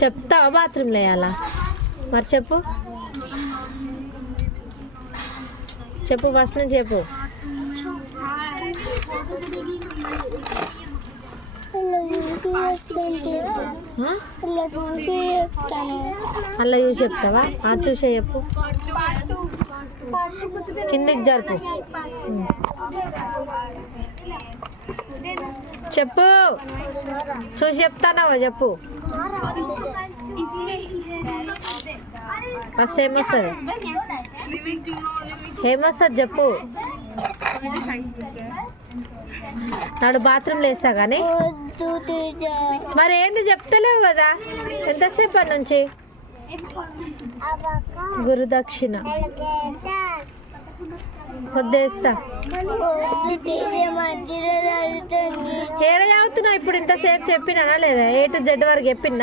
చెప్తావా బాత్రూంలో వేయాలా మరి చెప్పు చెప్పు ఫస్ట్ నుంచి చెప్పు అలా చూసి చెప్తావా చూసే చెప్పు కిందికి జరుపు చెప్పు చూసి చెప్తానావా చెప్పు ఫస్ట్ ఏమొస్తుంది చెప్పు నాడు బాత్రూంలో వేస్తా కానీ మరి ఏంది చెప్తలేవు కదా ఎంతసేపటి నుంచి గురుదక్షిణ వద్దేస్తా ఏడ చదువుతున్నావు ఇప్పుడు ఇంతసేపు చెప్పినా లేదా A to Z వరకు చెప్పినా